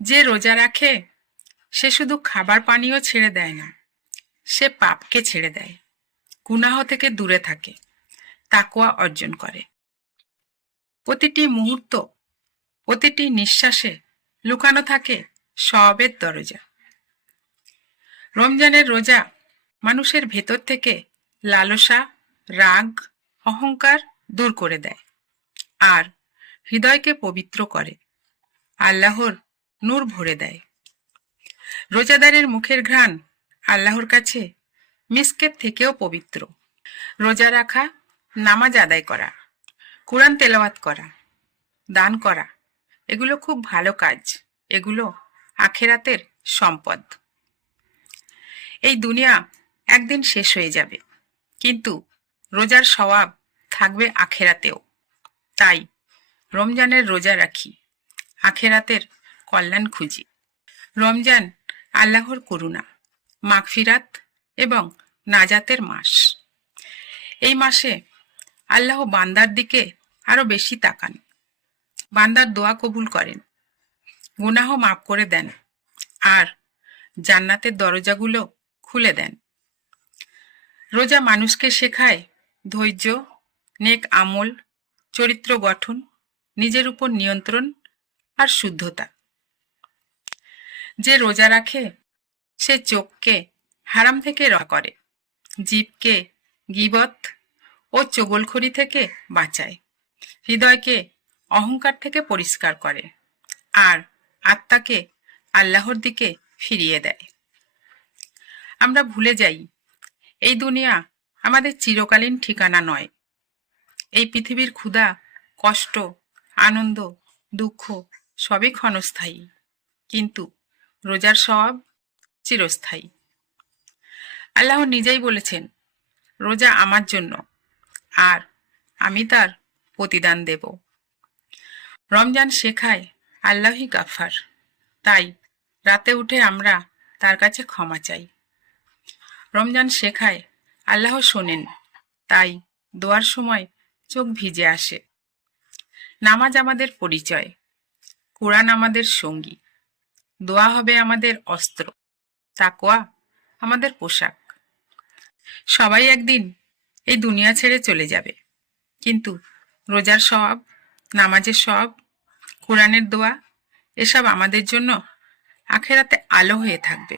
যে রোজা রাখে সে শুধু খাবার পানীয় ছেড়ে দেয় না, সে পাপকে ছেড়ে দেয়, গুনাহ থেকে দূরে থাকে, তাকওয়া অর্জন করে। প্রতিটি মুহূর্ত, প্রতিটি নিঃশ্বাসে লুকানো থাকে সওয়াবের দরজা। রমজানের রোজা মানুষের ভেতর থেকে লালসা, রাগ, অহংকার দূর করে দেয় আর হৃদয়কে পবিত্র করে, আল্লাহর নূর ভরে দেয়। রোজাদারের মুখের ঘ্রাণ আল্লাহর কাছে মিস্কের থেকেও পবিত্র। রোজা রাখা, নামাজ আদায় করা, কোরআন তেলাওয়াত করা, দান করা, এগুলো খুব ভালো কাজ। এগুলো আখেরাতের সম্পদ। এই দুনিয়া একদিন শেষ হয়ে যাবে, কিন্তু রোজার সওয়াব থাকবে আখেরাতেও। তাই রমজানের রোজা রাখি, আখেরাতের কল্যাণ খুঁজি। রমজান আল্লাহর করুণা, মাগফিরাত এবং নাজাতের মাস। এই মাসে আল্লাহ বান্দার দিকে আরো বেশি তাকান, বান্দার দোয়া কবুল করেন, গুনাহ মাফ করে দেন আর জান্নাতের দরজাগুলো খুলে দেন। রোজা মানুষকে শেখায় ধৈর্য, নেক আমল, চরিত্র গঠন, নিজের উপর নিয়ন্ত্রণ আর শুদ্ধতা। যে রোজা রাখে সে চোখকে হারাম থেকে রক্ষা করে, জিভকে গীবত ও চগলখড়ি থেকে বাঁচায়, হৃদয়কে অহংকার থেকে পরিষ্কার করে আর আত্মাকে আল্লাহর দিকে ফিরিয়ে দেয়। আমরা ভুলে যাই এই দুনিয়া আমাদের চিরকালীন ঠিকানা নয়। এই পৃথিবীর ক্ষুধা, কষ্ট, আনন্দ, দুঃখ সবই ক্ষণস্থায়ী, কিন্তু রোজার সওয়াব চিরস্থায়ী। আল্লাহ নিজেই বলেছেন, রোজা আমার জন্য আর আমি তার প্রতিদান দেব। রমজান শেখায় আল্লাহই গাফফার, তাই রাতে উঠে আমরা তার কাছে ক্ষমা চাই। রমজান শেখায় আল্লাহ শোনেন, তাই দোয়ার সময় চোখ ভিজে আসে। নামাজ আমাদের পরিচয়, কোরআন আমাদের সঙ্গী, দোয়া হবে আমাদের অস্ত্র, তাকওয়া আমাদের পোশাক। সবাই একদিন এই দুনিয়া ছেড়ে চলে যাবে, কিন্তু রোজার সওয়াব, নামাজের সওয়াব, কোরআনের দোয়া এসব আমাদের জন্য আখেরাতে আলো হয়ে থাকবে।